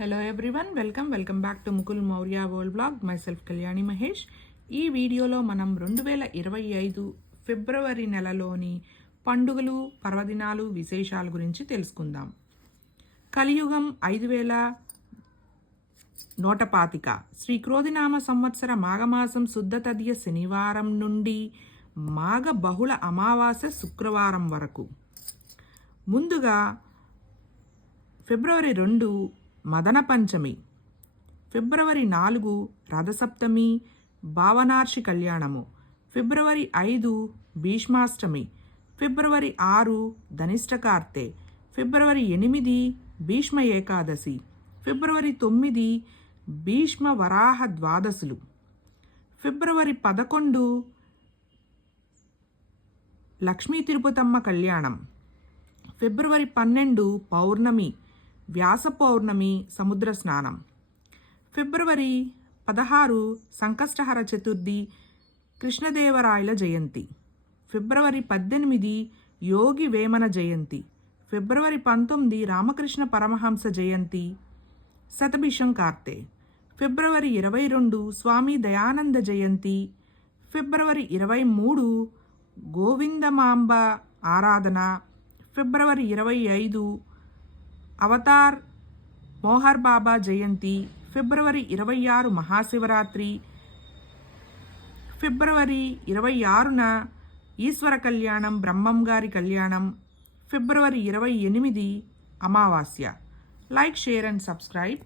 Hello everyone welcome welcome back to Mukul Maurya world blog myself Kalyani Mahesh ఈ వీడియోలో మనం రెండు వేల ఇరవై ఐదు ఫిబ్రవరి నెలలోని పండుగలు పర్వదినాలు విశేషాల గురించి తెలుసుకుందాం. కలియుగం ఐదు వేల నూట పాతిక శ్రీ క్రోధినామ సంవత్సర మాఘమాసం శుద్ధ తదియ శనివారం నుండి మాఘ బహుళ అమావాస్య శుక్రవారం వరకు. ముందుగా ఫిబ్రవరి రెండు మదన పంచమి ఫిబ్రవరి నాలుగు రథసప్తమి భావనార్షి కళ్యాణము ఫిబ్రవరి ఐదు భీష్మాష్టమి ఫిబ్రవరి ఆరు ధనిష్టకార్తె ఫిబ్రవరి ఎనిమిది భీష్మ ఏకాదశి ఫిబ్రవరి తొమ్మిది భీష్మ వరాహ ద్వాదశులు ఫిబ్రవరి పదకొండు లక్ష్మీ తిరుపతమ్మ కళ్యాణం ఫిబ్రవరి పన్నెండు పౌర్ణమి వ్యాస పౌర్ణమి సముద్ర స్నానం. ఫిబ్రవరి పదహారు సంకష్టహర చతుర్థి కృష్ణదేవరాయల జయంతి. ఫిబ్రవరి పద్దెనిమిది యోగి వేమన జయంతి. ఫిబ్రవరి పంతొమ్మిది రామకృష్ణ పరమహంస జయంతి. శతభిషం కార్తె. ఫిబ్రవరి ఇరవై రెండు స్వామి దయానంద జయంతి. ఫిబ్రవరి ఇరవై మూడు గోవిందమాంబ ఆరాధన. ఫిబ్రవరి ఇరవై ఐదు అవతార్ మోహర్ బాబా జయంతి ఫిబ్రవరి ఇరవై ఆరు మహాశివరాత్రి ఫిబ్రవరి ఇరవై ఆరున ఈశ్వర కళ్యాణం బ్రహ్మం గారి కళ్యాణం ఫిబ్రవరి ఇరవై ఎనిమిది అమావాస్య. Like share and subscribe.